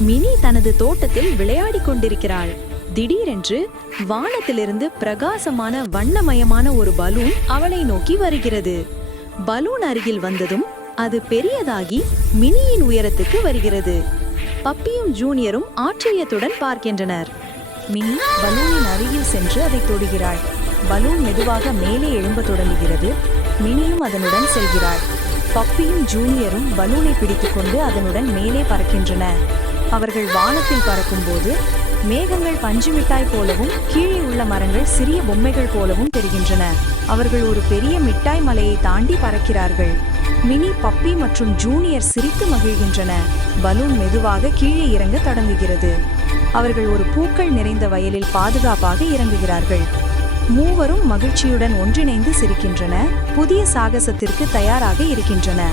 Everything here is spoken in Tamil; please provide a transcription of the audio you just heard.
மினி தனது தோட்டத்தில் விளையாடிக் கொண்டிருக்கிறாள். திடீரென்று வானத்திலிருந்து பிரகாசமான வண்ணமயமான ஒரு பலூன் அவளை நோக்கி வருகிறது. பலூன் அருகில் வந்ததும் அது பெரியதாகி மினியின் உயரத்துக்கு வருகிறது. பப்பியும் ஜூனியரும் ஆச்சரியத்துடன் பார்க்கின்றனர். மினி பலூனின் அருகில் சென்று அதை தொடுகிறாள். பலூன் மெதுவாக மேலே எழும்ப தொடங்குகிறது. மினியும் அதனுடன் செல்கிறாள். பப்பியும் ஜூனியரும் பலூனை பிடித்துக்கொண்டு அதனுடன் மேலே பறக்கின்றன. அவர்கள் வானத்தில் பறக்கும்போது மேகங்கள் பஞ்சு மிட்டாய் போலவும் கீழே உள்ள மரங்கள் சிறிய பொம்மைகள் போலவும் தெரிகின்றன. அவர்கள் ஒரு பெரிய மிட்டாய் மலையை தாண்டி பறக்கிறார்கள். மினி, பப்பி மற்றும் ஜூனியர் சிரித்து மகிழ்கின்றன. பலூன் மெதுவாக கீழே இறங்க தொடங்குகிறது. அவர்கள் ஒரு பூக்கள் நிறைந்த வயலில் பாதுகாப்பாக இறங்குகிறார்கள். மூவரும் மகிழ்ச்சியுடன் ஒன்றிணைந்து சிரிக்கின்றன. புதிய சாகசத்திற்கு தயாராக இருக்கின்றன.